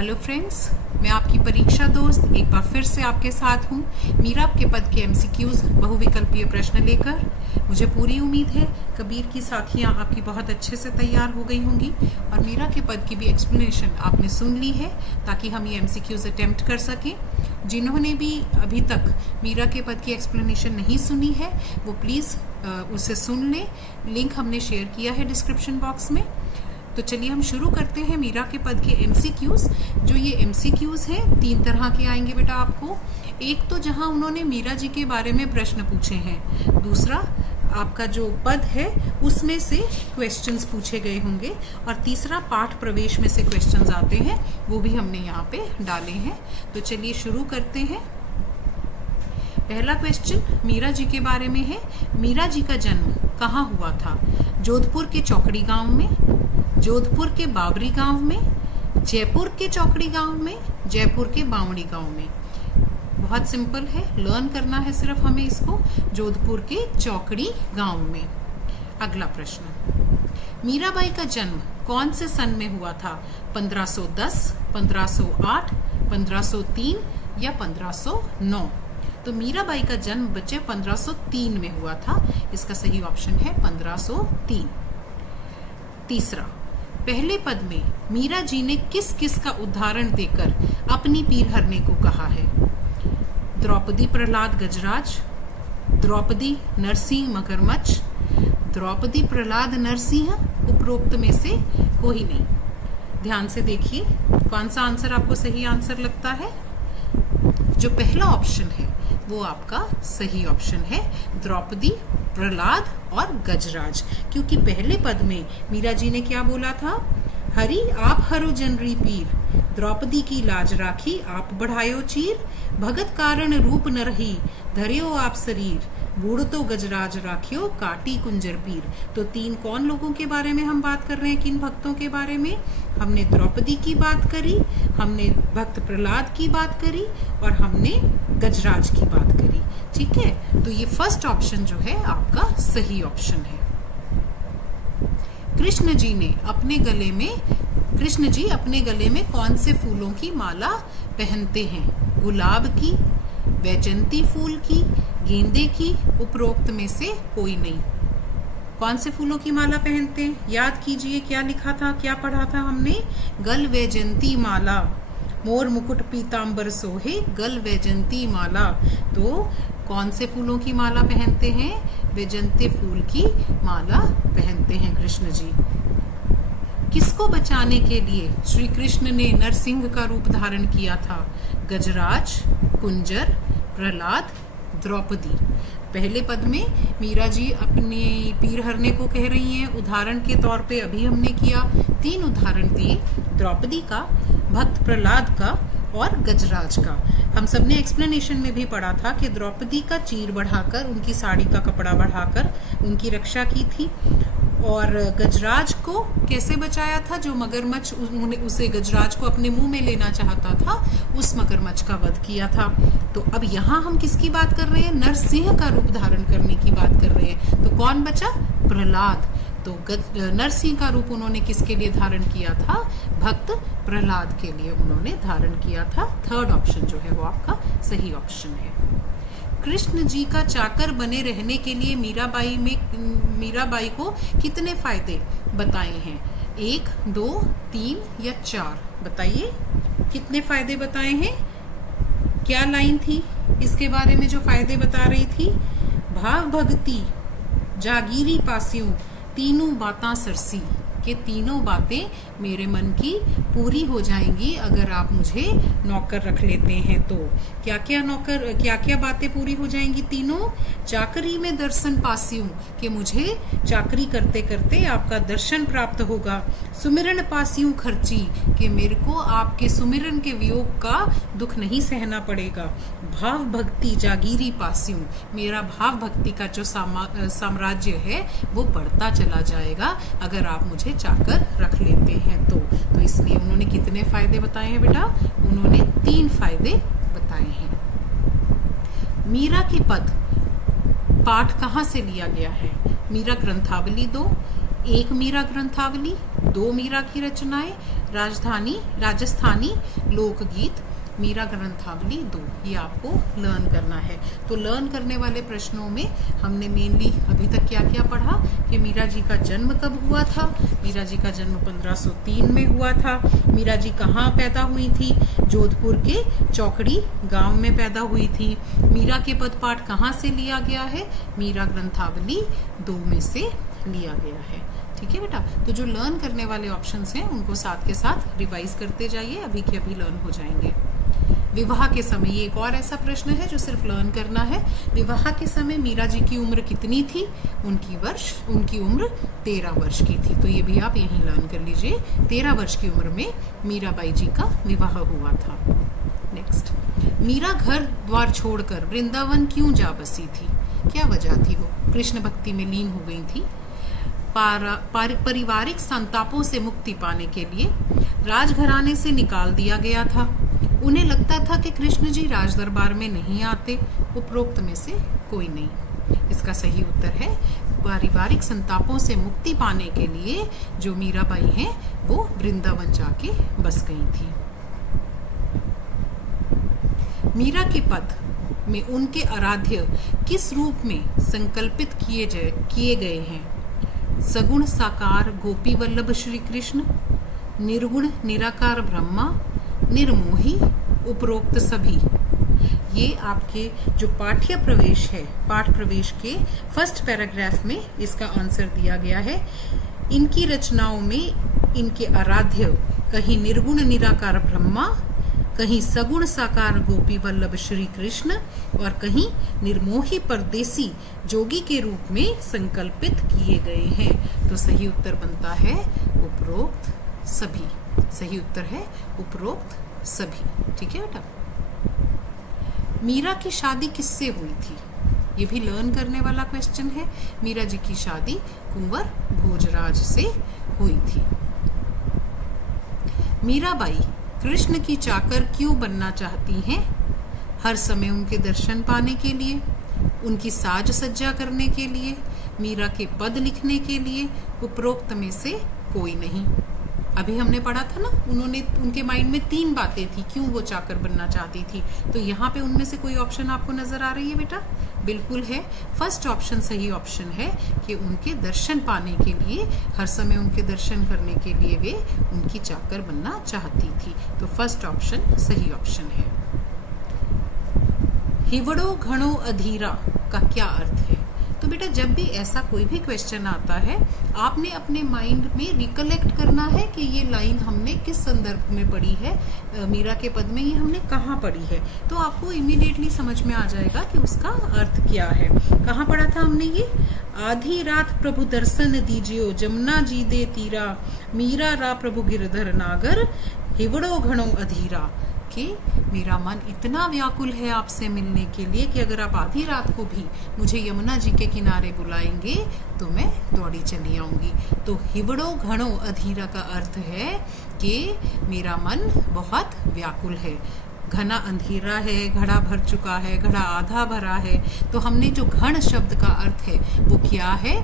Hello friends, मैं आपकी परीक्षा दोस्त एक बार फिर से आपके साथ हूँ। मीरा के पद के एमसीक्यूज बहुविकल्पीय प्रश्न लेकर। मुझे पूरी उम्मीद है कबीर की साखियाँ आपकी बहुत अच्छे से तैयार हो गई होंगी और मीरा के पद की भी एक्सप्लेनेशन आपने सुन ली है ताकि हम ये एमसीक्यूज अटेम्प्ट कर सकें। जिन्होंने भी अभी तक मीरा के पद की एक्सप्लेनेशन नहीं सुनी है वो प्लीज़ उसे सुन लें। लिंक हमने शेयर किया है डिस्क्रिप्शन बॉक्स में। तो चलिए हम शुरू करते हैं मीरा के पद के एमसीक्यूज। जो ये एमसीक्यूज हैं 3 तरह के आएंगे बेटा आपको। एक तो जहां उन्होंने मीरा जी के बारे में प्रश्न पूछे हैं, दूसरा आपका जो पद है उसमें से क्वेश्चंस पूछे गए होंगे और तीसरा पाठ प्रवेश में से क्वेश्चंस आते हैं, वो भी हमने यहाँ पे डाले हैं। तो चलिए शुरू करते हैं। पहला क्वेश्चन मीरा जी के बारे में है। मीरा जी का जन्म कहाँ हुआ था? जोधपुर के चौकड़ी गांव में, जोधपुर के बाबरी गांव में, जयपुर के चौकड़ी गांव में, जयपुर के बावड़ी गांव में। बहुत सिंपल है, लर्न करना है सिर्फ हमें इसको। जोधपुर के चौकड़ी गांव में। अगला प्रश्न, मीराबाई का जन्म कौन से सन में हुआ था? 1510, 1508, 1503 या 1509? तो मीराबाई का जन्म बच्चे 1503 में हुआ था। इसका सही ऑप्शन है 1503। तीसरा, पहले पद में मीरा जी ने किस किस का उदाहरण देकर अपनी पीर हरने को कहा है? द्रौपदी प्रहलाद गजराज, द्रौपदी नरसिंह मगरमच्छ, द्रौपदी प्रहलाद नरसिंह, उपरोक्त में से कोई नहीं। ध्यान से देखिए कौन सा आंसर आपको सही आंसर लगता है। जो पहला ऑप्शन है वो आपका सही ऑप्शन है, द्रौपदी प्रहलाद और गजराज। क्योंकि पहले पद में मीरा जी ने क्या बोला था? हरि आप हरो जनरी पीर, द्रौपदी की लाज राखी आप बढ़ायो चीर, भगत कारण रूप न रही धरियो आप शरीर, बूढ़ तो गजराज राखियो काटी कुंजर पीर। तो 3 कौन लोगों के बारे में हम बात कर रहे हैं? किन भक्तों के बारे में? हमने द्रौपदी की बात करी, हमने भक्त प्रहलाद की बात करी और हमने गजराज की बात करी। ठीक है, तो ये फर्स्ट ऑप्शन जो है आपका सही ऑप्शन है। कृष्ण जी अपने गले में कौन से फूलों की माला पहनते हैं? गुलाब की, वैजंती फूल की, गेंदे की, उपरोक्त में से कोई नहीं। कौन से फूलों की माला पहनते हैं? याद कीजिए क्या लिखा था, क्या पढ़ा था हमने? गल वैजंती माला, मोर मुकुट पीतांबर सोहे गल वैजंती माला। तो कौन से फूलों की माला पहनते हैं? वैजंती फूल की माला पहनते हैं कृष्ण जी। किसको बचाने के लिए श्री कृष्ण ने नरसिंह का रूप धारण किया था? गजराज, कुंजर, प्रहलाद, द्रौपदी। पहले पद में मीरा जी अपने पीर हरने को कह रही हैं। उदाहरण के तौर पे अभी हमने किया, 3 उदाहरण दिए, द्रौपदी का, भक्त प्रहलाद का और गजराज का। हम सबने एक्सप्लेनेशन में भी पढ़ा था कि द्रौपदी का चीर बढ़ाकर, उनकी साड़ी का कपड़ा बढ़ाकर उनकी रक्षा की थी और गजराज को कैसे बचाया था? जो मगरमच्छ उसे गजराज को अपने मुंह में लेना चाहता था, उस मगरमच्छ का वध किया था। तो अब यहाँ हम किसकी बात कर रहे हैं? नरसिंह का रूप धारण करने की बात कर रहे हैं। तो कौन बचा? प्रहलाद। तो नरसिंह का रूप उन्होंने किसके लिए धारण किया था? भक्त प्रहलाद के लिए उन्होंने धारण किया था। थर्ड ऑप्शन जो है वो आपका सही ऑप्शन है। कृष्ण जी का चाकर बने रहने के लिए मीराबाई को कितने फायदे बताए हैं? 1, 2, 3 या 4? बताइए कितने फायदे बताए हैं? क्या लाइन थी इसके बारे में जो फायदे बता रही थी? भाव भक्ति जागीरी पासियों तीनों बातां सरसी, कि तीनों बातें मेरे मन की पूरी हो जाएंगी अगर आप मुझे नौकर रख लेते हैं। तो क्या क्या बातें पूरी हो जाएंगी? तीनों। चाकरी में दर्शन पासियों, कि मुझे चाकरी करते करते आपका दर्शन प्राप्त होगा। सुमिरन पासियों खर्ची, कि मेरे को आपके सुमिरन के वियोग का दुख नहीं सहना पड़ेगा। भाव भक्ति जागीरी पासियों, मेरा भाव भक्ति का जो साम्राज्य है वो बढ़ता चला जाएगा अगर आप मुझे चाकर रख लेते हैं। तो इसलिए उन्होंने कितने फायदे बताए हैं बेटा? उन्होंने 3 फायदे बताए हैं। मीरा के पद पाठ कहाँ से लिया गया है? मीरा ग्रंथावली 2, एक मीरा ग्रंथावली, 2 मीरा की रचनाएं, राजस्थानी लोकगीत, मीरा ग्रंथावली 2, ये आपको लर्न करना है। तो लर्न करने वाले प्रश्नों में हमने मेनली अभी तक क्या क्या पढ़ा कि मीरा जी का जन्म कब हुआ था। मीरा जी का जन्म 1503 में हुआ था। मीरा जी कहाँ पैदा हुई थी? जोधपुर के चौकड़ी गांव में पैदा हुई थी। मीरा के पद पाठ कहाँ से लिया गया है? मीरा ग्रंथावली 2 में से लिया गया है। ठीक है बेटा, तो जो लर्न करने वाले ऑप्शंस हैं उनको साथ के साथ रिवाइज करते जाइए, अभी के अभी लर्न हो जाएंगे। विवाह के समय, ये एक और ऐसा प्रश्न है जो सिर्फ लर्न करना है। विवाह के समय मीरा जी की उम्र कितनी थी? उनकी उम्र 13 वर्ष की थी। तो ये भी आप यहीं लर्न कर लीजिए। 13 वर्ष की उम्र में मीराबाई जी का विवाह हुआ था। नेक्स्ट, मीरा घर द्वार छोड़कर वृंदावन क्यों जा बसी थी? क्या वजह थी? वो कृष्ण भक्ति में लीन हो गई थी। पारिवारिक संतापों से मुक्ति पाने के लिए राजघराने से निकाल दिया गया था। उन्हें लगता था कि कृष्ण जी राज दरबार में नहीं आते। उपरोक्त में से कोई नहीं। इसका सही उत्तर है पारिवारिक संतापों से मुक्ति पाने के लिए जो मीराबाई हैं वो वृंदावन जाके बस गई थी। मीरा के पद में उनके आराध्य किस रूप में संकल्पित किए गए हैं? सगुण साकार गोपी वल्लभ श्री कृष्ण, निर्गुण निराकार ब्रह्मा, निर्मोही, उपरोक्त सभी। ये आपके जो पाठ्य प्रवेश है, पाठ प्रवेश के फर्स्ट पैराग्राफ में इसका आंसर दिया गया है। इनकी रचनाओं में इनके आराध्य कहीं निर्गुण निराकार ब्रह्मा, कहीं सगुण साकार गोपी वल्लभ श्री कृष्ण और कहीं निर्मोही परदेसी जोगी के रूप में संकल्पित किए गए हैं। तो सही उत्तर बनता है उपरोक्त सभी। सही उत्तर है उपरोक्त सभी। ठीक है बेटा। मीरा की शादी किससे हुई थी? ये भी लर्न करने वाला क्वेश्चन है। मीरा जी की शादी कुंवर भोजराज से हुई थी। मीराबाई कृष्ण की चाकर क्यों बनना चाहती हैं? हर समय उनके दर्शन पाने के लिए, उनकी साज सज्जा करने के लिए, मीरा के पद लिखने के लिए, उपरोक्त में से कोई नहीं। अभी हमने पढ़ा था ना, उनके माइंड में 3 बातें थी क्यों वो चाकर बनना चाहती थी। तो यहाँ पे उनमें से कोई ऑप्शन आपको नजर आ रही है बेटा? बिल्कुल है। फर्स्ट ऑप्शन सही ऑप्शन है कि उनके दर्शन पाने के लिए, हर समय उनके दर्शन करने के लिए वे उनकी चाकर बनना चाहती थी। तो फर्स्ट ऑप्शन सही ऑप्शन है। हिवड़ो घणो अधीरा का क्या अर्थ है? तो बेटा जब भी ऐसा कोई भी क्वेश्चन आता है, आपने अपने माइंड में रिकलेक्ट करना है कि ये लाइन हमने किस संदर्भ में पढ़ी है, मीरा के पद में ये हमने कहाँ पढ़ी है। तो आपको इमीडिएटली समझ में आ जाएगा कि उसका अर्थ क्या है। कहाँ पढ़ा था हमने ये? आधी रात प्रभु दर्शन दीजियो, जमुना जी दे तीरा, मीरा रा प्रभु गिरधर नागर, हिवड़ो घणो अधीरा। कि मेरा मन इतना व्याकुल है आपसे मिलने के लिए कि अगर आप आधी रात को भी मुझे यमुना जी के किनारे बुलाएंगे तो मैं दौड़ी चली आऊंगी। तो हिवड़ो घणो अधीरा का अर्थ है कि मेरा मन बहुत व्याकुल है। घना अंधेरा है, घड़ा भर चुका है, घड़ा आधा भरा है। तो हमने जो घण शब्द का अर्थ है वो क्या है?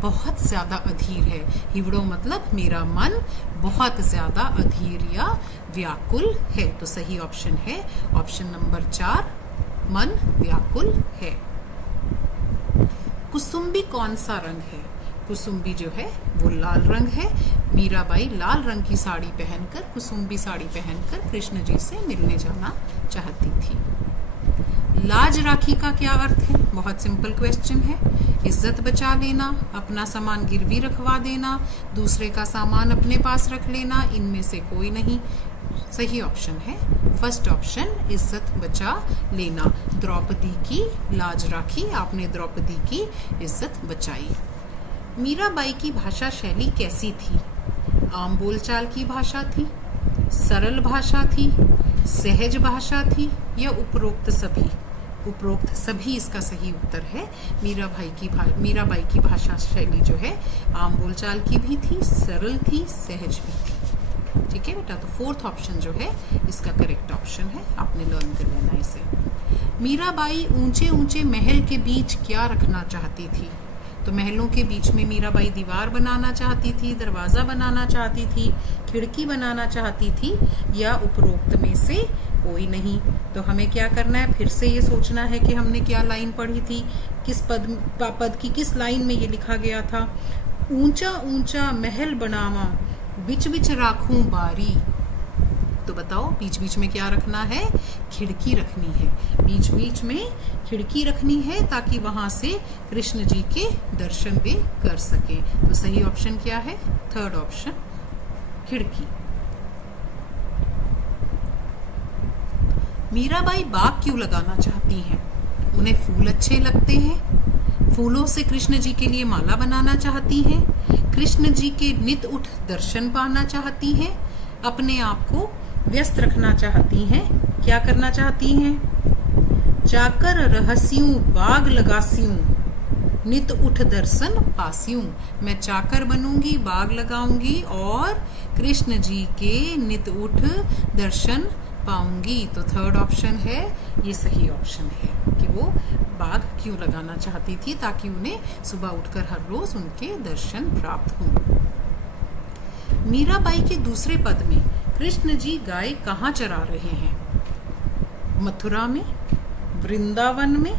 बहुत ज्यादा अधीर है। हिवड़ो मतलब मेरा मन बहुत ज्यादा अधीर या व्याकुल है। तो सही ऑप्शन है ऑप्शन नंबर 4, मन व्याकुल है। कुसुम्बी कौन सा रंग है? कुसुम्बी जो है वो लाल रंग है। मीराबाई लाल रंग की साड़ी पहनकर, कुसुम्बी साड़ी पहनकर कृष्ण जी से मिलने जाना चाहती थी। लाज राखी का क्या अर्थ है? बहुत सिंपल क्वेश्चन है। इज्जत बचा लेना, अपना सामान गिरवी रखवा देना, दूसरे का सामान अपने पास रख लेना, इनमें से कोई नहीं। सही ऑप्शन है फर्स्ट ऑप्शन, इज्जत बचा लेना। द्रौपदी की लाज राखी, आपने द्रौपदी की इज्जत बचाई। मीराबाई की भाषा शैली कैसी थी? आम बोलचाल की भाषा थी, सरल भाषा थी, सहज भाषा थी या उपरोक्त सभी? उपरोक्त सभी इसका सही उत्तर है। मीराबाई की भाषा शैली जो है आम बोलचाल की भी थी, सरल थी, सहज भी थी। ठीक है बेटा। तो फोर्थ ऑप्शन जो है इसका करेक्ट ऑप्शन है, आपने लर्न कर लेना इसे। मीराबाई ऊंचे ऊंचे महल के बीच क्या रखना चाहती थी? तो महलों के बीच में मीराबाई दीवार बनाना चाहती थी, दरवाजा बनाना चाहती थी, खिड़की बनाना चाहती थी, या उपरोक्त में से कोई नहीं। तो हमें क्या करना है, फिर से ये सोचना है कि हमने क्या लाइन पढ़ी थी, किस पद की किस लाइन में ये लिखा गया था। ऊंचा ऊंचा महल बनावा, बिच बिच राखूं बारी। तो बताओ बीच बीच में क्या रखना है, खिड़की रखनी है, बीच बीच में खिड़की रखनी है ताकि वहां से कृष्ण जी के दर्शन वे कर सके। तो सही ऑप्शन क्या है, थर्ड ऑप्शन, खिड़की। मीराबाई बाग क्यों लगाना चाहती हैं? उन्हें फूल अच्छे लगते हैं, फूलों से कृष्ण जी के लिए माला बनाना चाहती हैं, कृष्ण जी के नित उठ दर्शन पाना चाहती हैं, अपने आप को व्यस्त रखना चाहती हैं। क्या करना चाहती हैं? जाकर रहस्यूं बाग लगास्यूं, नित उठ दर्शन पास्यूं। मैं चाकर बनूंगी, बाग लगाऊंगी और कृष्ण जी के नित उठ दर्शन पाऊंगी। तो थर्ड ऑप्शन है, ये सही ऑप्शन है कि वो बाग क्यों लगाना चाहती थी, ताकि उन्हें सुबह उठकर हर रोज उनके दर्शन प्राप्त हों। मीराबाई के दूसरे पद में कृष्ण जी गाय कहाँ चरा रहे हैं? मथुरा में, वृंदावन में,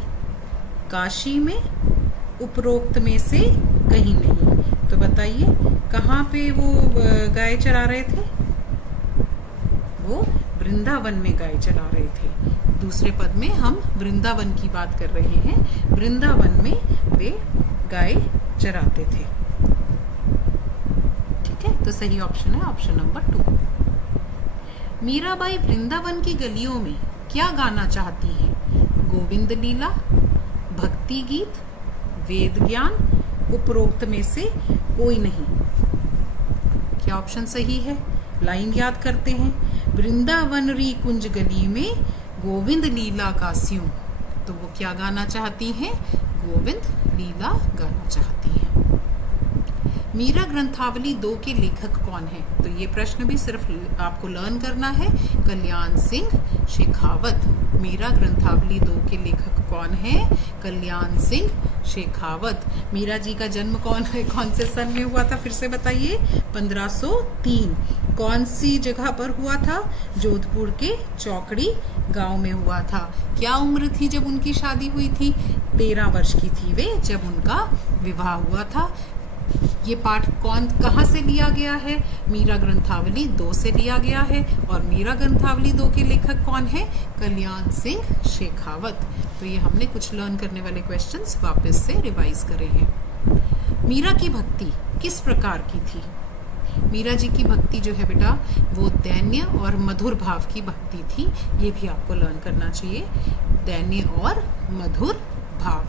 काशी में, उपरोक्त में से कहीं नहीं। तो बताइए कहाँ पे वो गाय चरा रहे थे? वो वृंदावन में गाय चरा रहे थे। दूसरे पद में हम वृंदावन की बात कर रहे हैं, वृंदावन में वे गाय चराते थे। ठीक है, तो सही ऑप्शन है ऑप्शन नंबर 2। मीराबाई वृंदावन की गलियों में क्या गाना चाहती हैं? गोविंद लीला, भक्ति गीत, वेद ज्ञान, उपरोक्त में से कोई नहीं। क्या ऑप्शन सही है? लाइन याद करते हैं, वृंदावन री कुंज गली में गोविंद लीला गास्यूं। तो वो क्या गाना चाहती हैं? गोविंद लीला गाना चाहती हैं। मीरा ग्रंथावली 2 के लेखक कौन है? तो ये प्रश्न भी सिर्फ आपको लर्न करना है। कल्याण सिंह शेखावत। मीरा ग्रंथावली 2 के लेखक कौन है? कल्याण सिंह शेखावत। मीरा जी का जन्म कौन से सन में हुआ था, फिर से बताइए? 1503। कौन सी जगह पर हुआ था? जोधपुर के चौकड़ी गांव में हुआ था। क्या उम्र थी जब उनकी शादी हुई थी? 13 वर्ष की थी वे जब उनका विवाह हुआ था। ये पाठ कहाँ से लिया गया है? मीरा ग्रंथावली 2 से लिया गया है। और मीरा ग्रंथावली 2 के लेखक कौन है? कल्याण सिंह शेखावत। तो ये हमने कुछ लर्न करने वाले क्वेश्चंस वापस से रिवाइज करे हैं। मीरा की भक्ति किस प्रकार की थी? मीरा जी की भक्ति जो है बेटा, वो दैन्य और मधुर भाव की भक्ति थी। ये भी आपको लर्न करना चाहिए, दैन्य और मधुर भाव।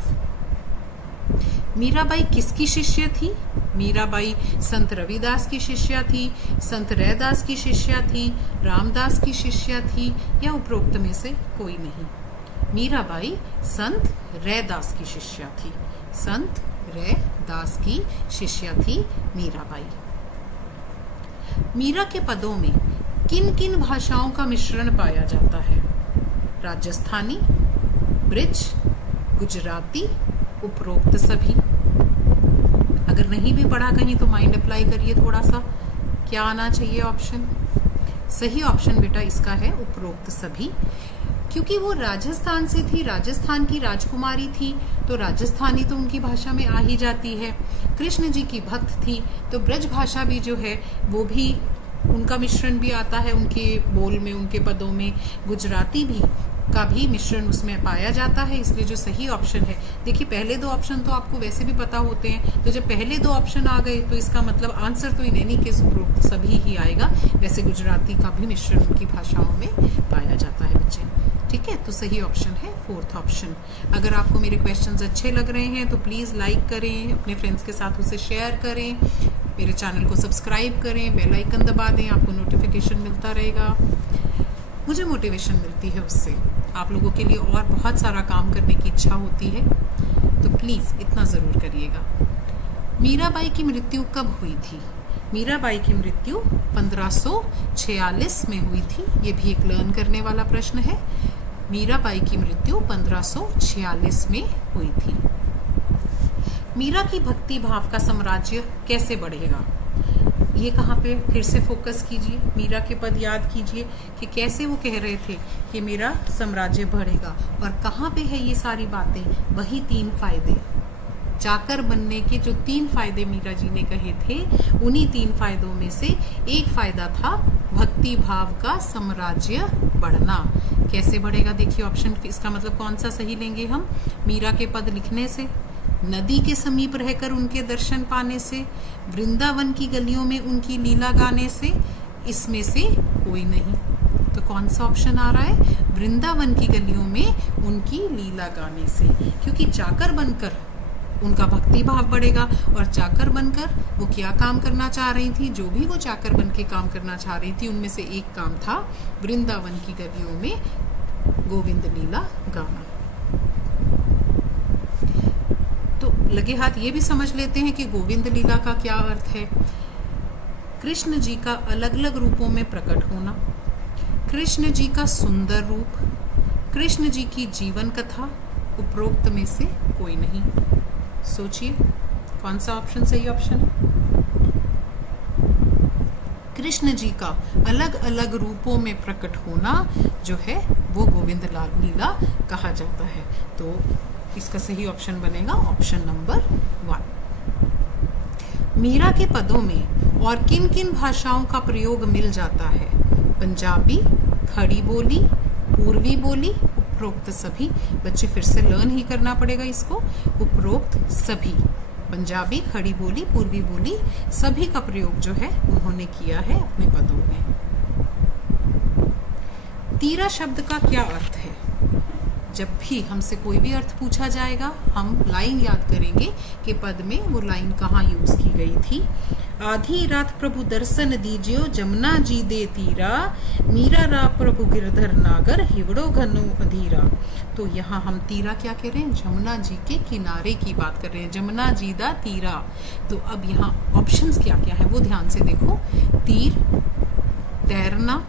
मीराबाई किसकी शिष्य थी? मीराबाई संत रविदास की शिष्या थी, संत रैदास की शिष्या थी, रामदास की शिष्या थी, या उपरोक्त में से कोई नहीं। मीराबाई संत रैदास की शिष्या थी, संत रैदास की शिष्या थी मीराबाई। मीरा के पदों में किन किन भाषाओं का मिश्रण पाया जाता है? राजस्थानी, ब्रिज, गुजराती, उपरोक्त सभी। अगर नहीं भी पढ़ा कहीं तो माइंड अप्लाई करिए थोड़ा सा। क्या आना चाहिए ऑप्शन? सही ऑप्शन बेटा इसका है उपरोक्त सभी, क्योंकि वो राजस्थान से थी, राजस्थान की राजकुमारी थी, तो राजस्थानी तो उनकी भाषा में आ ही जाती है। कृष्ण जी की भक्त थी, तो ब्रज भाषा भी जो है वो भी उनका मिश्रण भी आता है उनके बोल में, उनके पदों में। गुजराती भी का भी मिश्रण उसमें पाया जाता है, इसलिए जो सही ऑप्शन है, देखिए पहले 2 ऑप्शन तो आपको वैसे भी पता होते हैं, तो जब पहले 2 ऑप्शन आ गए तो इसका मतलब आंसर तो इन एनी केस उपरोक्त सभी ही आएगा। वैसे गुजराती का भी मिश्रण उनकी भाषाओं में पाया जाता है बच्चे। ठीक है, तो सही ऑप्शन है 4th ऑप्शन। अगर आपको मेरे क्वेश्चंस अच्छे लग रहे हैं तो प्लीज लाइक करें, अपने फ्रेंड्स के साथ उसे शेयर करें, मेरे चैनल को सब्सक्राइब करें, बेल आइकन दबा दें, आपको नोटिफिकेशन मिलता रहेगा। मुझे मोटिवेशन मिलती है उससे, आप लोगों के लिए और बहुत सारा काम करने की इच्छा होती है, तो प्लीज इतना जरूर करिएगा। मीराबाई की मृत्यु कब हुई थी? मीराबाई की मृत्यु 1546 में हुई थी। ये भी एक लर्न करने वाला प्रश्न है। मीराबाई की मृत्यु 1546 में हुई थी। मीरा की भक्ति भाव का साम्राज्य कैसे बढ़ेगा? ये कहाँ पे फिर से फोकस कीजिए, मीरा के पद याद कीजिए कि कैसे वो कह रहे थे कि मेरा साम्राज्य बढ़ेगा, और कहाँ पे है ये सारी बातें? वही 3 फायदे, चाकर बनने के जो 3 फायदे मीरा जी ने कहे थे, उन्हीं 3 फायदों में से एक फायदा था भक्ति भाव का साम्राज्य बढ़ना। कैसे बढ़ेगा? देखिए ऑप्शन, इसका मतलब कौन सा सही लेंगे हम? मीरा के पद लिखने से, नदी के समीप रहकर उनके दर्शन पाने से, वृंदावन की गलियों में उनकी लीला गाने से, इसमें से कोई नहीं। तो कौन सा ऑप्शन आ रहा है? वृंदावन की गलियों में उनकी लीला गाने से, क्योंकि चाकर बनकर उनका भक्ति भाव बढ़ेगा। और चाकर बनकर वो क्या काम करना चाह रही थी? जो भी वो चाकर बन के काम करना चाह रही थी, उनमें से एक काम था वृंदावन की गलियों में गोविंद लीला गाना। तो लगे हाथ ये भी समझ लेते हैं कि गोविंद लीला का क्या अर्थ है। कृष्ण जी का अलग अलग रूपों में प्रकट होना, कृष्ण जी का सुंदर रूप, कृष्ण जी की जीवन कथा, उपरोक्त में से कोई नहीं। सोचिए कौन सा ऑप्शन सही ऑप्शन है? कृष्ण जी का अलग अलग रूपों में प्रकट होना जो है वो गोविंद लीला कहा जाता है। तो इसका सही ऑप्शन बनेगा ऑप्शन नंबर 1। मीरा के पदों में और किन किन भाषाओं का प्रयोग मिल जाता है? पंजाबी, खड़ी बोली, पूर्वी बोली, उपरोक्त सभी। बच्चे फिर से लर्न ही करना पड़ेगा इसको। उपरोक्त सभी, पंजाबी, खड़ी बोली, पूर्वी बोली, सभी का प्रयोग जो है उन्होंने किया है अपने पदों में। तीरा शब्द का क्या अर्थ है? जब भी हमसे कोई भी अर्थ पूछा जाएगा, हम लाइन याद करेंगे कि पद में वो लाइन कहाँ यूज की गई थी। आधी रात प्रभु दर्शन दीजियो, जमुना जी दे तीरा, मीरा रा प्रभु गिरधर नागर, हिवड़ो घनो अधीरा। तो यहाँ हम तीरा क्या कह रहे हैं? जमुना जी के किनारे की बात कर रहे हैं, जमुना जी दा तीरा। तो अब यहाँ ऑप्शंस क्या क्या है वो ध्यान से देखो। तीर, तैरना,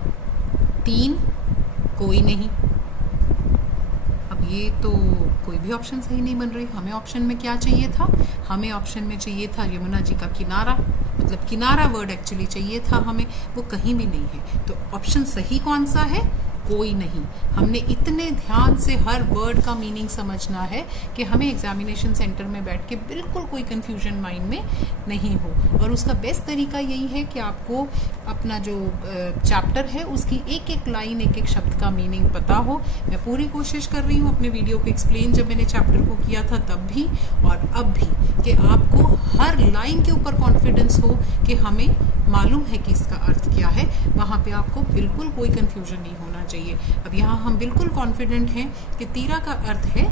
तीन, कोई नहीं। अब ये तो कोई भी ऑप्शन सही नहीं बन रही। हमें ऑप्शन में क्या चाहिए था? हमें ऑप्शन में चाहिए था यमुना जी का किनारा, मतलब किनारा वर्ड एक्चुअली चाहिए था हमें, वो कहीं भी नहीं है। तो ऑप्शन सही कौन सा है? कोई नहीं। हमने इतने ध्यान से हर वर्ड का मीनिंग समझना है कि हमें एग्जामिनेशन सेंटर में बैठ के बिल्कुल कोई कंफ्यूजन माइंड में नहीं हो। और उसका बेस्ट तरीका यही है कि आपको अपना जो चैप्टर है उसकी एक एक लाइन, एक एक शब्द का मीनिंग पता हो। मैं पूरी कोशिश कर रही हूँ अपने वीडियो को एक्सप्लेन, जब मैंने चैप्टर को किया था तब भी और अब भी, कि आपको हर लाइन के ऊपर कॉन्फिडेंस हो कि हमें मालूम है कि इसका अर्थ क्या है। वहाँ पे आपको बिल्कुल कोई कंफ्यूजन नहीं होना चाहिए। अब यहाँ हम बिल्कुल कॉन्फिडेंट हैं कि तीरा का अर्थ है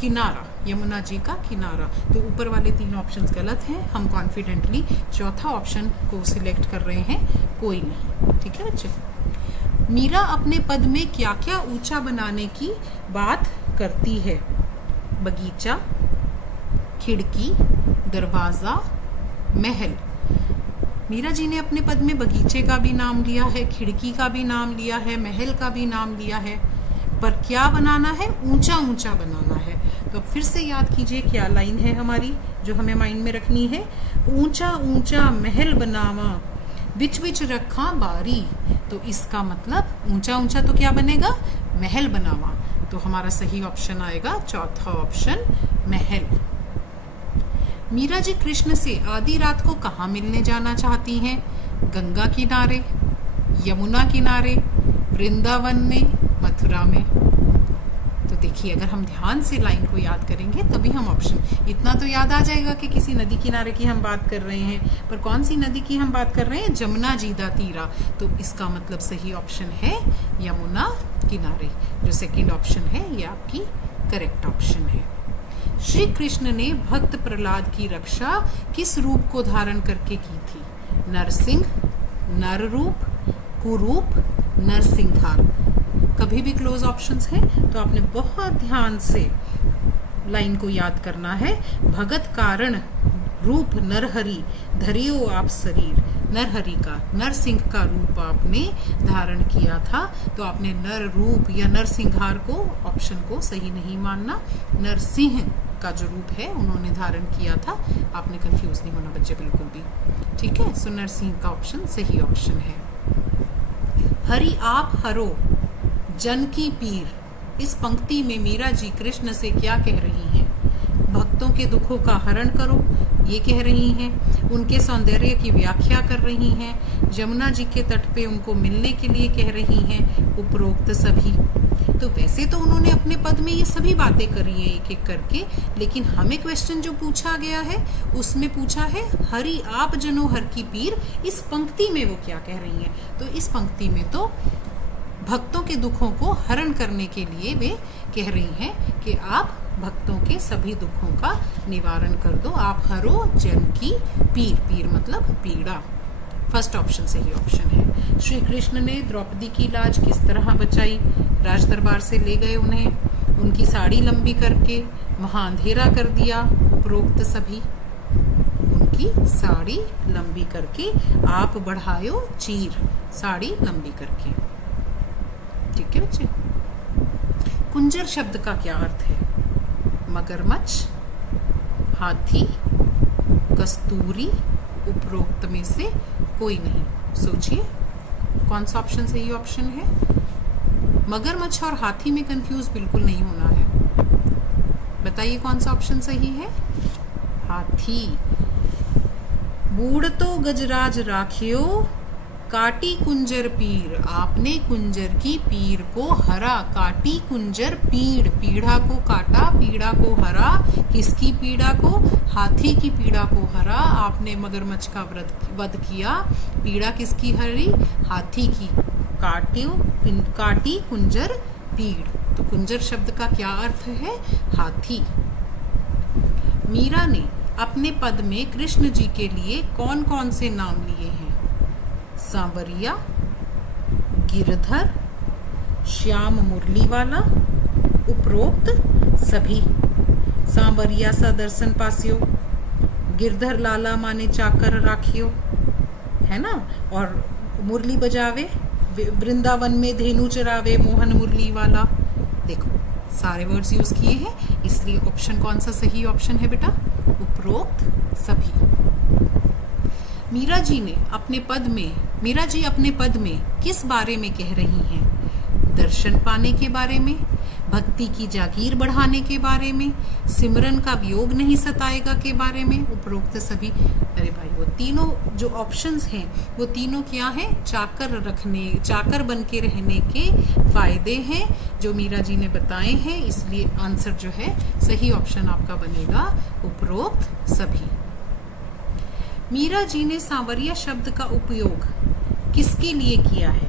किनारा, यमुना जी का किनारा। तो ऊपर वाले 3 ऑप्शंस गलत हैं। हम कॉन्फिडेंटली चौथा ऑप्शन को सिलेक्ट कर रहे हैं, कोई नहीं। ठीक है बच्चे। मीरा अपने पद में क्या क्या ऊंचा बनाने की बात करती है? बगीचा, खिड़की, दरवाजा, महल। मीरा जी ने अपने पद में बगीचे का भी नाम लिया है, खिड़की का भी नाम लिया है, महल का भी नाम लिया है, पर क्या बनाना है? ऊंचा ऊंचा बनाना है। तो अब फिर से याद कीजिए क्या लाइन है हमारी जो हमें माइंड में रखनी है। ऊंचा ऊंचा महल बनावा, विच विच रखा बारी। तो इसका मतलब ऊंचा ऊंचा तो क्या बनेगा? महल बनावा। तो हमारा सही ऑप्शन आएगा चौथा ऑप्शन, महल। मीरा जी कृष्ण से आधी रात को कहाँ मिलने जाना चाहती हैं? गंगा किनारे, यमुना किनारे, वृंदावन में, मथुरा में। तो देखिए अगर हम ध्यान से लाइन को याद करेंगे तभी हम ऑप्शन, इतना तो याद आ जाएगा कि किसी नदी किनारे की हम बात कर रहे हैं, पर कौन सी नदी की हम बात कर रहे हैं? जमुना जी दा तीरा। तो इसका मतलब सही ऑप्शन है यमुना किनारे। जो सेकंड ऑप्शन है ये आपकी करेक्ट ऑप्शन है। श्री कृष्ण ने भक्त प्रहलाद की रक्षा किस रूप को धारण करके की थी? नरसिंह, नर रूप, कुरूप, नरसिंहार। कभी भी क्लोज ऑप्शंस हैं तो आपने बहुत ध्यान से लाइन को याद करना है। भगत कारण रूप नरहरि, धरियो आप शरीर। नरहरि का, नरसिंह का रूप आपने धारण किया था, तो आपने नर रूप या नरसिंहार को ऑप्शन को सही नहीं मानना, नरसिंह का जो रूप है उन्होंने धारण किया था। आपने कंफ्यूज नहीं होना बच्चे बिल्कुल भी, ठीक है। सो नरसिंह का ऑप्शन सही ऑप्शन है। हरि आप हरो जन की पीर, इस पंक्ति में मीरा जी कृष्ण से क्या कह रही हैं? भक्तों के दुखों का हरण करो ये कह रही हैं, उनके सौंदर्य की व्याख्या कर रही हैं, यमुना जी के तट पे उनको मिलने के लिए कह रही हैं, उपरोक्त सभी। तो वैसे तो उन्होंने अपने पद में ये सभी बातें करी हैं एक एक करके, लेकिन हमें क्वेश्चन जो पूछा गया है उसमें पूछा है हरि आप जनो हर की पीर, इस पंक्ति में वो क्या कह रही हैं? तो इस पंक्ति में तो भक्तों के दुखों को हरण करने के लिए वे कह रही हैं कि आप भक्तों के सभी दुखों का निवारण कर दो, आप हरो जन की पीर, पीर मतलब पीड़ा। फर्स्ट ऑप्शन सही ऑप्शन है। श्री कृष्ण ने द्रौपदी की लाज किस तरह बचाई? राज दरबार से ले गए उन्हें, उनकी साड़ी लंबी करके वहां अंधेरा कर दिया, उपरोक्त सभी। उनकी साड़ी लंबी करके आप बढ़ायो चीर, साड़ी लंबी करके, ठीक है बच्चे। कुंजर शब्द का क्या अर्थ है? मगरमच्छ, हाथी, कस्तूरी, उपरोक्त में से कोई नहीं। सोचिए कौन सा ऑप्शन सही ऑप्शन है? मगरमच्छ और हाथी में कंफ्यूज बिल्कुल नहीं होना है। बताइए कौन सा ऑप्शन सही है? हाथी। बूढ़ तो गजराज राखियो काटी कुंजर पीर, आपने कुंजर की पीर को हरा, काटी कुंजर पीड़, पीड़ा को काटा, पीड़ा को हरा। किसकी पीड़ा को? हाथी की पीड़ा को हरा। आपने मगरमच्छ का वध किया, पीड़ा किसकी हरी? हाथी की। काटी कुंजर पीड़, तो कुंजर शब्द का क्या अर्थ है? हाथी। मीरा ने अपने पद में कृष्ण जी के लिए कौन कौन से नाम लिए हैं? सांवरिया, गिरधर, श्याम मुरली वाला, उपरोक्त सभी। सांवरिया सा दर्शन पासियो, गिरधर लाला माने चाकर राखियो, है ना। और मुरली बजावे, वृंदावन में धेनु चरावे, मोहन मुरली वाला। देखो सारे वर्ड्स यूज किए हैं, इसलिए ऑप्शन कौन सा सही ऑप्शन है बेटा? उपरोक्त सभी। मीरा जी अपने पद में किस बारे में कह रही हैं? दर्शन पाने के बारे में, भक्ति की जागीर बढ़ाने के बारे में, सिमरन का वियोग नहीं सताएगा के बारे में, उपरोक्त सभी। अरे भाई वो तीनों जो ऑप्शंस हैं वो तीनों क्या हैं? चाकर बन के रहने के फायदे हैं जो मीरा जी ने बताए हैं, इसलिए आंसर जो है सही ऑप्शन आपका बनेगा उपरोक्त सभी। मीरा जी ने सांवरिया शब्द का उपयोग किसके लिए किया है?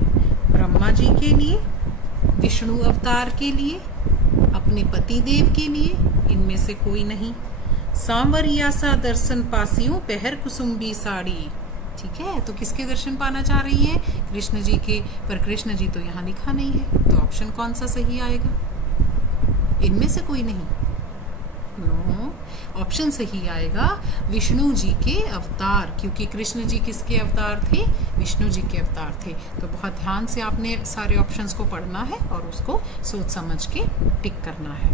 ब्रह्मा जी के लिए, विष्णु अवतार के लिए, अपने पति देव के लिए, इनमें से कोई नहीं। सांवरिया सा दर्शन पासियों पहर कुसुम्बी साड़ी, ठीक है। तो किसके दर्शन पाना चाह रही है? कृष्ण जी के, पर कृष्ण जी तो यहाँ लिखा नहीं है, तो ऑप्शन कौन सा सही आएगा? इनमें से कोई नहीं, नो। ऑप्शन सही आएगा विष्णु जी के अवतार, क्योंकि कृष्ण जी किसके अवतार थे? विष्णु जी के अवतार थे। तो बहुत ध्यान से आपने सारे ऑप्शंस को पढ़ना है और उसको सोच समझ के टिक करना है।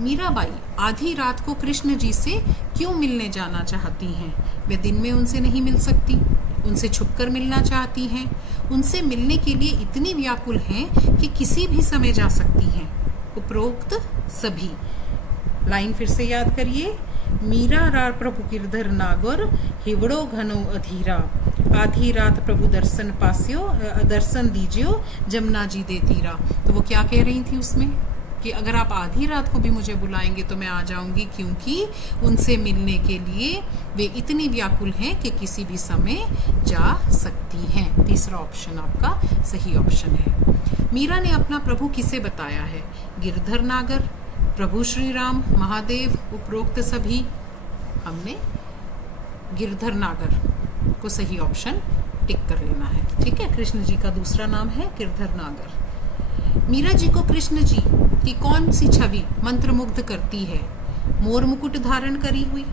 मीराबाई आधी रात को कृष्ण जी से क्यों मिलने जाना चाहती हैं? वे दिन में उनसे नहीं मिल सकती, उनसे छुपकर मिलना चाहती हैं, उनसे मिलने के लिए इतनी व्याकुल हैं कि किसी भी समय जा सकती हैं, उपरोक्त सभी। लाइन फिर से याद करिए। मीरा रा प्रभु गिरधर नागर, हिवड़ो घनो अधीरा, आधी रात प्रभु दर्शन पासियो, दर्शन दीजियो, जमुना जी दे तीरा। तो वो क्या कह रही थी उसमें कि अगर आप आधी रात को भी मुझे बुलाएंगे तो मैं आ जाऊंगी, क्योंकि उनसे मिलने के लिए वे इतनी व्याकुल हैं कि किसी भी समय जा सकती हैं। तीसरा ऑप्शन आपका सही ऑप्शन है। मीरा ने अपना प्रभु किसे बताया है? गिरधर नागर, प्रभु श्री राम, महादेव, उपरोक्त सभी। हमने गिरधर नागर को सही ऑप्शन टिक कर लेना है, ठीक है। कृष्ण जी का दूसरा नाम है गिरधर नागर। मीरा जी को कृष्ण जी की कौन सी छवि मंत्रमुग्ध करती है? मोर मुकुट धारण करी हुई,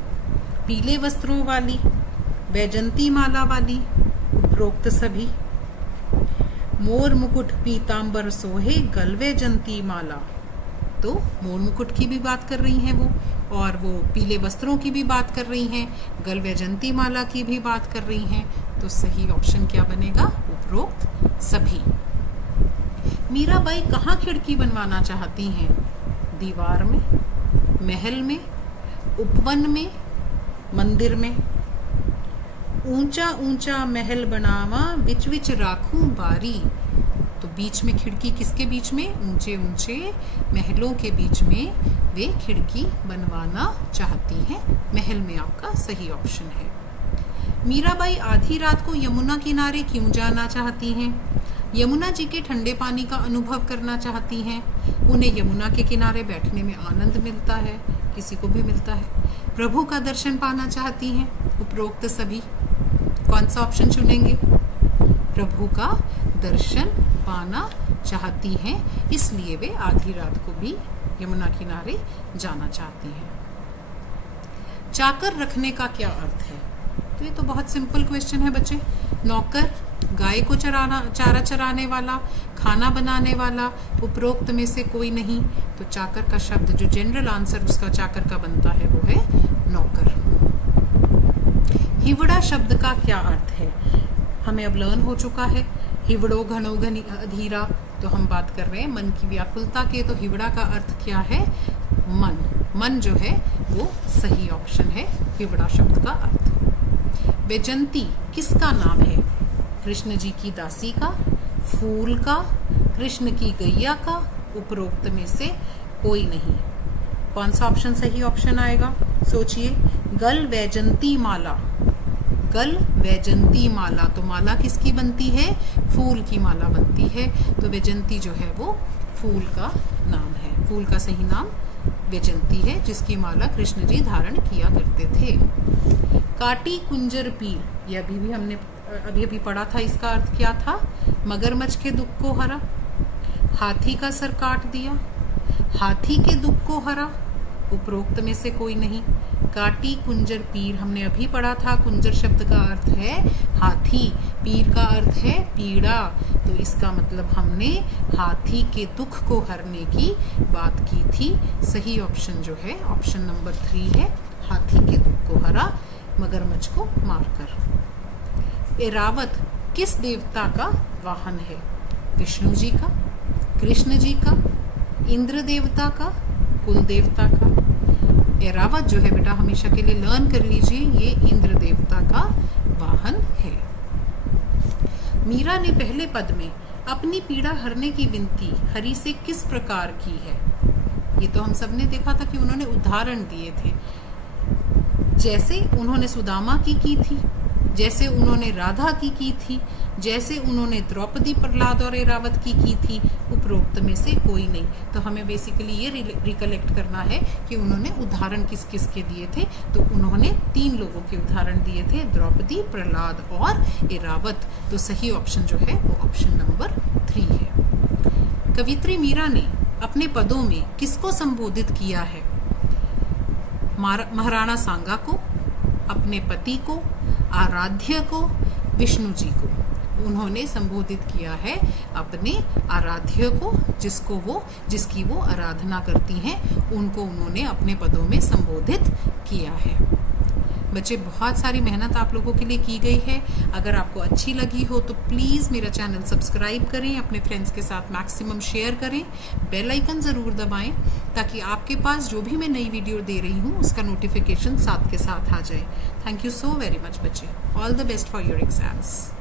पीले वस्त्रों वाली, वैजंती माला वाली, उपरोक्त सभी। मोर मुकुट पीतांबर सोहे, गल वैजंती माला, तो मोर मुकुट की भी बात कर रही हैं वो, और वो पीले वस्त्रों की भी बात कर रही हैं, गल वैजंती माला की भी बात कर रही हैं। तो सही ऑप्शन क्या बनेगा? उपरोक्त सभी। मीराबाई कहाँ खिड़की बनवाना चाहती हैं? दीवार में, महल में, उपवन में, मंदिर में। ऊंचा ऊंचा महल बनावा विच विच राखूं बारी। तो बीच में खिड़की, किसके बीच में? ऊंचे ऊंचे महलों के बीच में वे खिड़की बनवाना चाहती हैं। महल में आपका सही ऑप्शन है। मीराबाई आधी रात को यमुना किनारे क्यों जाना चाहती हैं? यमुना जी के ठंडे पानी का अनुभव करना चाहती हैं। उन्हें यमुना के किनारे बैठने में आनंद मिलता है, किसी को भी मिलता है। प्रभु का दर्शन पाना चाहती हैं। उपरोक्त सभी। कौन सा ऑप्शन चुनेंगे? प्रभु का दर्शन पाना चाहती हैं, इसलिए वे आधी रात को भी यमुना किनारे जाना चाहती हैं। चाकर रखने का क्या अर्थ है? तो ये तो बहुत सिंपल क्वेश्चन है बच्चे। नौकर, गाय को चारा चराने वाला, खाना बनाने वाला, उपरोक्त में से कोई नहीं। तो चाकर का शब्द जो जनरल आंसर उसका चाकर का बनता है वो है नौकर। हिवड़ा शब्द का क्या अर्थ है? हमें अब लर्न हो चुका है। हिवड़ो घनो घनी अधीरा, तो हम बात कर रहे हैं मन की व्याकुलता के। तो हिवड़ा का अर्थ क्या है? मन। मन जो है वो सही ऑप्शन है हिवड़ा शब्द का अर्थ। वैजंती किसका नाम है? कृष्ण जी की दासी का, फूल का, कृष्ण की गैया का, उपरोक्त में से कोई नहीं। कौन सा ऑप्शन सही ऑप्शन आएगा? सोचिए। गल वैजंती माला, गल वैजंती माला, तो माला किसकी बनती है? फूल की माला बनती है। तो वैजंती जो है वो फूल का नाम है। फूल का सही नाम वैजंती है, जिसकी माला कृष्ण जी धारण किया करते थे। काटी कुंजर पीर, ये अभी हमने अभी पढ़ा था। इसका अर्थ क्या था? मगरमच्छ के दुख को हरा, हाथी का सर काट दिया, हाथी के दुख को हरा, उपरोक्त में से कोई नहीं। काटी कुंजर पीर हमने अभी पढ़ा था। कुंजर शब्द का अर्थ है हाथी, पीर का अर्थ है पीड़ा। तो इसका मतलब हमने हाथी के दुख को हरने की बात की थी। सही ऑप्शन जो है ऑप्शन नंबर 3 है, हाथी के दुख को हरा मगरमच्छ को मारकर। एरावत किस देवता का वाहन है? विष्णु जी का, कृष्ण जी का, इंद्र देवता का, कुल देवता का। एरावत जो है बेटा हमेशा के लिए लर्न कर लीजिए, ये इंद्र देवता का वाहन है। मीरा ने पहले पद में अपनी पीड़ा हरने की विनती हरि से किस प्रकार की है? ये तो हम सब ने देखा था कि उन्होंने उदाहरण दिए थे। जैसे उन्होंने सुदामा की थी, जैसे उन्होंने राधा की थी, जैसे उन्होंने द्रौपदी, प्रहलाद और एरावत की थी। उपरोक्त में से कोई नहीं। तो हमें बेसिकली ये रिकलेक्ट करना है कि उन्होंने उदाहरण किस किस के दिए थे। तो उन्होंने 3 लोगों के उदाहरण दिए थे, द्रौपदी, प्रहलाद और एरावत। तो सही ऑप्शन जो है वो ऑप्शन नंबर 3 है। कवित्री मीरा ने अपने पदों में किसको संबोधित किया है? महाराणा सांगा को, अपने पति को, आराध्य को, विष्णु जी को। उन्होंने संबोधित किया है अपने आराध्य को, जिसकी वो आराधना करती हैं, उनको उन्होंने अपने पदों में संबोधित किया है। बच्चे बहुत सारी मेहनत आप लोगों के लिए की गई है। अगर आपको अच्छी लगी हो तो प्लीज मेरा चैनल सब्सक्राइब करें, अपने फ्रेंड्स के साथ मैक्सिमम शेयर करें, बेल आइकन जरूर दबाएं ताकि आपके पास जो भी मैं नई वीडियो दे रही हूँ उसका नोटिफिकेशन साथ के साथ आ जाए। Thank you so very much बच्चे। All the best for your exams.